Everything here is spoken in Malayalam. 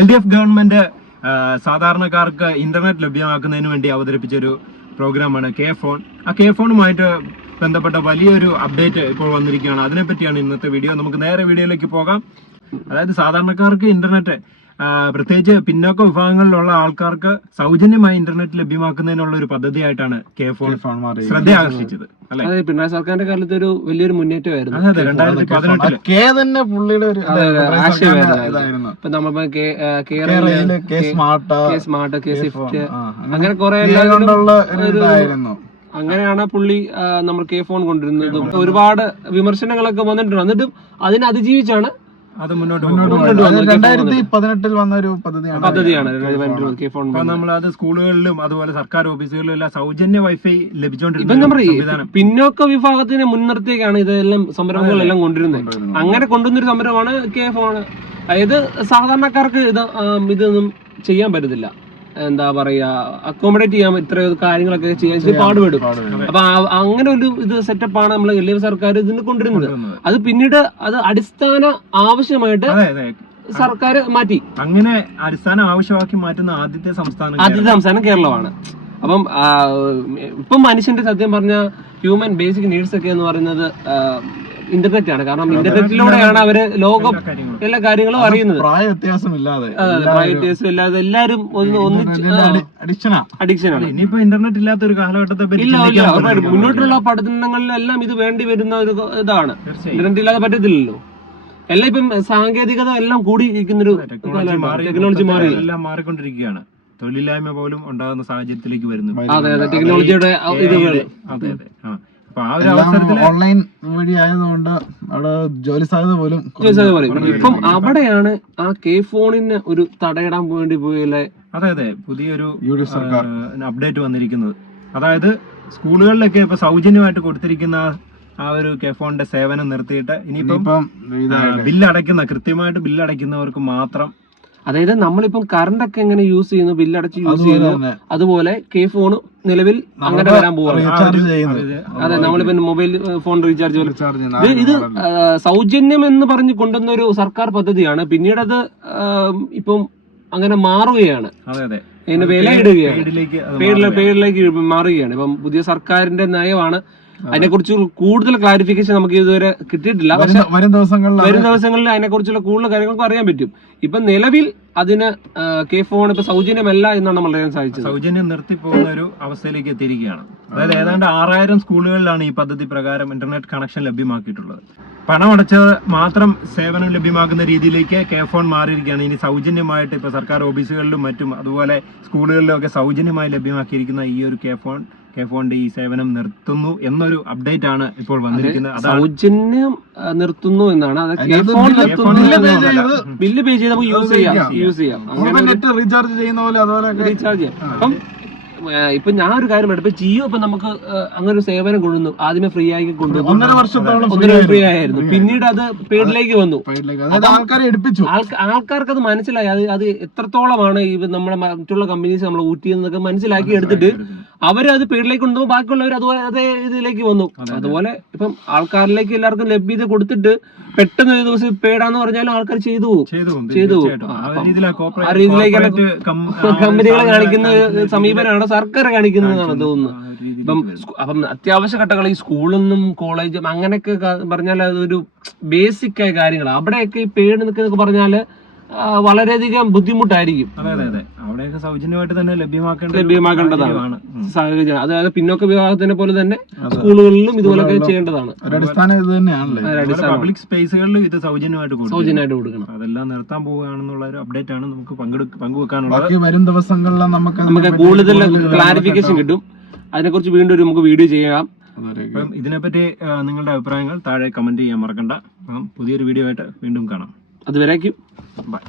LDF ഗവൺമെന്റ് സാധാരണക്കാർക്ക് ഇന്റർനെറ്റ് ലഭ്യമാക്കുന്നതിന് വേണ്ടി അവതരിപ്പിച്ചൊരു പ്രോഗ്രാമാണ് കെ ഫോൺ. ആ കെ ഫോണുമായിട്ട് ബന്ധപ്പെട്ട വലിയൊരു അപ്ഡേറ്റ് ഇപ്പോൾ വന്നിരിക്കുകയാണ്. അതിനെപ്പറ്റിയാണ് ഇന്നത്തെ വീഡിയോ. നമുക്ക് നേരെ വീഡിയോയിലേക്ക് പോകാം. അതായത് സാധാരണക്കാർക്ക് ഇന്റർനെറ്റ്, പ്രത്യേകിച്ച് പിന്നോക്ക വിഭാഗങ്ങളിലുള്ള ആൾക്കാർക്ക് സൗജന്യമായി ഇന്റർനെറ്റ് ലഭ്യമാക്കുന്നതിനുള്ള ഒരു പദ്ധതിയായിട്ടാണ് കെ ഫോൺ ശ്രദ്ധ ആകർഷിച്ചത്. അല്ലെ, പിണറായി സർക്കാരിന്റെ കാലത്ത് ഒരു വലിയൊരു മുന്നേറ്റമായിരുന്നു. അതെ, 2018 ഇപ്പൊ നമ്മളിപ്പോ സ്മാർട്ട്, കെ സ്വിഫ്റ്റ്, അങ്ങനെ കുറെ അങ്ങനെയാണ് പുള്ളി നമ്മൾ കെ ഫോൺ കൊണ്ടിരുന്നതും. ഒരുപാട് വിമർശനങ്ങളൊക്കെ വന്നിട്ടുണ്ട്. എന്നിട്ടും അതിനെ അതിജീവിച്ചാണ് അത് മുന്നോട്ട് 2018 വന്ന ഒരു പദ്ധതിയാണ് കെ ഫോൺ. നമ്മൾ അത് സ്കൂളുകളിലും അതുപോലെ സർക്കാർ ഓഫീസുകളിലും എല്ലാം സൗജന്യ വൈഫൈ ഇപ്പൊ നമ്മൾ പിന്നോക്ക വിഭാഗത്തിനെ മുൻനിർത്തിയൊക്കെയാണ് ഇതെല്ലാം സംരംഭങ്ങളെല്ലാം കൊണ്ടുവരുന്നത്. അങ്ങനെ കൊണ്ടുവന്നൊരു സംരംഭമാണ് കെ ഫോൺ. അതായത് സാധാരണക്കാർക്ക് ഇതൊന്നും ചെയ്യാൻ പറ്റത്തില്ല. എന്താ പറയാ, അക്കോമഡേറ്റ് ചെയ്യാൻ ഇത്ര കാര്യങ്ങളൊക്കെ ചെയ്യാൻ പാടുപെടും. അപ്പൊ അങ്ങനെ ഒരു ഇത് സെറ്റപ്പാണ് നമ്മൾ LDF സർക്കാർ ഇതിന് കൊണ്ടുവരുന്നത്. അത് പിന്നീട് അത് അടിസ്ഥാന ആവശ്യമായിട്ട് സർക്കാർ മാറ്റി. അങ്ങനെ അടിസ്ഥാന ആവശ്യമാക്കി മാറ്റുന്ന ആദ്യത്തെ സംസ്ഥാനം കേരളമാണ്. അപ്പം ഇപ്പം മനുഷ്യന്റെ സത്യം പറഞ്ഞ ഹ്യൂമൻ ബേസിക് നീഡ്സ് ഒക്കെ എന്ന് പറയുന്നത് ഇന്റർനെറ്റ് ആണ്. കാരണം ഇന്റർനെറ്റിലൂടെയാണ് അവര് ലോകം എല്ലാ കാര്യങ്ങളും അറിയുന്നത്. പ്രായ വ്യത്യാസമില്ലാതെ എല്ലാരും അഡിക്ഷനാണ്. ഇനിയിപ്പോ ഇന്റർനെറ്റ് ഇല്ലാത്ത ഒരു കാലഘട്ടത്തെ മുന്നോട്ടുള്ള പഠനങ്ങളിലെല്ലാം ഇത് വേണ്ടി വരുന്ന ഒരു ഇതാണ്. ഇന്റർനെറ്റ് ഇല്ലാതെ പറ്റത്തില്ലല്ലോ. എല്ലാം ഇപ്പം സാങ്കേതികത എല്ലാം കൂടി ഇരിക്കുന്നൊരു ടെക്നോളജി എല്ലാം മാറിക്കൊണ്ടിരിക്കുകയാണ്. തൊഴിലില്ലായ്മ പോലും ഉണ്ടാകുന്ന സാഹചര്യത്തിലേക്ക് വരുന്നു. അതെ, ടെക്നോളജിയുടെ ഇതുകൾ. അതെ. ഓൺലൈൻ വഴി ആയതുകൊണ്ട് അവിടെ ജോലി സാധ്യത പോലും. ഇപ്പം അവിടെയാണ് ആ കെ ഫോണിന് ഒരു തടയിടാൻ വേണ്ടി പോയല്ലേ. അതെ, പുതിയൊരു അപ്ഡേറ്റ് വന്നിരിക്കുന്നത്. അതായത് സ്കൂളുകളിലൊക്കെ ഇപ്പൊ സൗജന്യമായിട്ട് കൊടുത്തിരിക്കുന്ന ആ ഒരു കെ ഫോണിന്റെ സേവനം നിർത്തിയിട്ട് ഇനിയിപ്പം കൃത്യമായിട്ട് ബില്ലടയ്ക്കുന്നവർക്ക് മാത്രം. അതായത് നമ്മളിപ്പം കറണ്ട് ഒക്കെ എങ്ങനെ യൂസ് ചെയ്യുന്നു, ബില്ലടച്ച് യൂസ് ചെയ്യുന്നു, അതുപോലെ കെ ഫോൺ നിലവിൽ അങ്ങനെ വരാൻ പോവാണ്. അതെ, നമ്മളിപ്പോ മൊബൈൽ ഫോൺ റീചാർജ് പോലെ ഇത് സൗജന്യം എന്ന് പറഞ്ഞ് കൊണ്ടുവന്ന ഒരു സർക്കാർ പദ്ധതിയാണ്. പിന്നീട് അത് ഇപ്പം അങ്ങനെ മാറുകയാണ്. അതിന് വില ഇടുകയാണ്, പേരിലേക്ക് മാറുകയാണ്. ഇപ്പം പുതിയ സർക്കാരിന്റെ നയമാണ്. അതിനെക്കുറിച്ച് കൂടുതൽ ക്ലാരിഫിക്കേഷൻ നമുക്ക് ഇതുവരെ കിട്ടിയിട്ടില്ല. വരും ദിവസങ്ങളിൽ അതിനെക്കുറിച്ചുള്ള കൂടുതൽ കാര്യങ്ങൾക്ക് അറിയാൻ പറ്റും. ഇപ്പൊ നിലവിൽ അതിന് കെ ഫോൺ ഇപ്പൊ സൗജന്യമല്ല എന്നാണ് നമ്മൾ അറിയാൻ സാധിച്ചത്. സൗജന്യം നിർത്തിപ്പോകുന്ന ഒരു അവസ്ഥയിലേക്ക് എത്തിയിരിക്കുകയാണ്. അതായത് ഏതാണ്ട് 6000 സ്കൂളുകളിലാണ് ഈ പദ്ധതി പ്രകാരം ഇന്റർനെറ്റ് കണക്ഷൻ ലഭ്യമാക്കിയിട്ടുള്ളത്. പണമടച്ച് മാത്രം സേവനം ലഭ്യമാക്കുന്ന രീതിയിലേക്ക് കെ ഫോൺ മാറിയിരിക്കുകയാണ്. ഇനി സൗജന്യമായിട്ട് ഇപ്പൊ സർക്കാർ ഓഫീസുകളിലും മറ്റും അതുപോലെ സ്കൂളുകളിലും ഒക്കെ സൗജന്യമായി ലഭ്യമാക്കിയിരിക്കുന്ന ഈ ഒരു കെ ഫോണിന്റെ ഈ സേവനം നിർത്തുന്നു എന്നൊരു അപ്ഡേറ്റ് ആണ് ഇപ്പോൾ വന്നിരിക്കുന്നത്. സൗജന്യം നിർത്തുന്നു എന്നാണ്. ബില്ല് പേ ചെയ്ത് നമുക്ക് യൂസ് ചെയ്യാം. നെറ്റ് റീചാർജ് ചെയ്യുന്ന പോലെ അതുപോലെ റീചാർജ് ചെയ്യാം. അപ്പം ഇപ്പൊ ഞാൻ ഒരു കാര്യം ഇപ്പൊ ജിയോ ഇപ്പൊ നമുക്ക് അങ്ങനെ ഒരു സേവനം കൊണ്ടുവന്നു. ആദ്യമേ ഫ്രീ ആയി കൊണ്ടുവന്നു, 1.5 വർഷത്തോളം ഫ്രീ ആയിരുന്നു. പിന്നീട് അത് പെയ്ഡിലേക്ക് വന്നു. ആൾക്കാർക്ക് അത് മനസ്സിലായി. അത് എത്രത്തോളമാണ് നമ്മളെ മറ്റുള്ള കമ്പനീസ് നമ്മൾ ഊറ്റിയെന്നൊക്കെ മനസ്സിലാക്കി എടുത്തിട്ട് അവര് അത് പെയ്ഡിലേക്ക് കൊണ്ടുപോകും. ബാക്കിയുള്ളവർ അതുപോലെ അതേ ഇതിലേക്ക് വന്നു. അതുപോലെ ഇപ്പം ആൾക്കാരിലേക്ക് എല്ലാവർക്കും ലഭ്യത കൊടുത്തിട്ട് പെട്ടെന്ന് ഒരു ദിവസം പെയ്ഡാന്ന് പറഞ്ഞാലും ആൾക്കാർ ചെയ്തു പോകും. ആ രീതിയിലേക്കാണ് കമ്പനികളെ കാണിക്കുന്ന സമീപനമാണ് സർക്കാർ കാണിക്കുന്നതാണ് തോന്നുന്നത്. അപ്പം അത്യാവശ്യ ഘട്ടങ്ങൾ ഈ സ്കൂളിൽ കോളേജും അങ്ങനെയൊക്കെ പറഞ്ഞാൽ അതൊരു ബേസിക് ആയ കാര്യങ്ങൾ. അവിടെയൊക്കെ ഈ പെയ്ഡ് എന്നൊക്കെ പറഞ്ഞാല് വളരെയധികം ബുദ്ധിമുട്ടായിരിക്കും. അവിടെയൊക്കെ സൗജന്യമായിട്ട് തന്നെ ലഭ്യമാക്കേണ്ടതാണ് സാഹചര്യം. അതായത് പിന്നോക്ക വിഭാഗത്തിനെ പോലെ തന്നെ സ്കൂളുകളിലും ഇതുപോലൊക്കെ ചെയ്യേണ്ടതാണ്. പബ്ലിക് സ്പേസുകളിലും ഇത് സൗജന്യമായിട്ട് കൊടുക്കണം. അതെല്ലാം നിർത്താൻ പോവുകയാണെന്നുള്ള ഒരു അപ്ഡേറ്റ് ആണ് നമുക്ക് പങ്കുവെക്കാനുള്ളത്. വരും ദിവസങ്ങളിൽ നമുക്ക് കൂടുതൽ ക്ലാരിഫിക്കേഷൻ കിട്ടും. അതിനെക്കുറിച്ച് വീണ്ടും നമുക്ക് വീഡിയോ ചെയ്യാം. അപ്പം ഇതിനെപ്പറ്റി നിങ്ങളുടെ അഭിപ്രായങ്ങൾ താഴെ കമന്റ് ചെയ്യാൻ മറക്കണ്ട. പുതിയൊരു വീഡിയോ ആയിട്ട് വീണ്ടും കാണാം. അതുവരേക്കും ബൈ.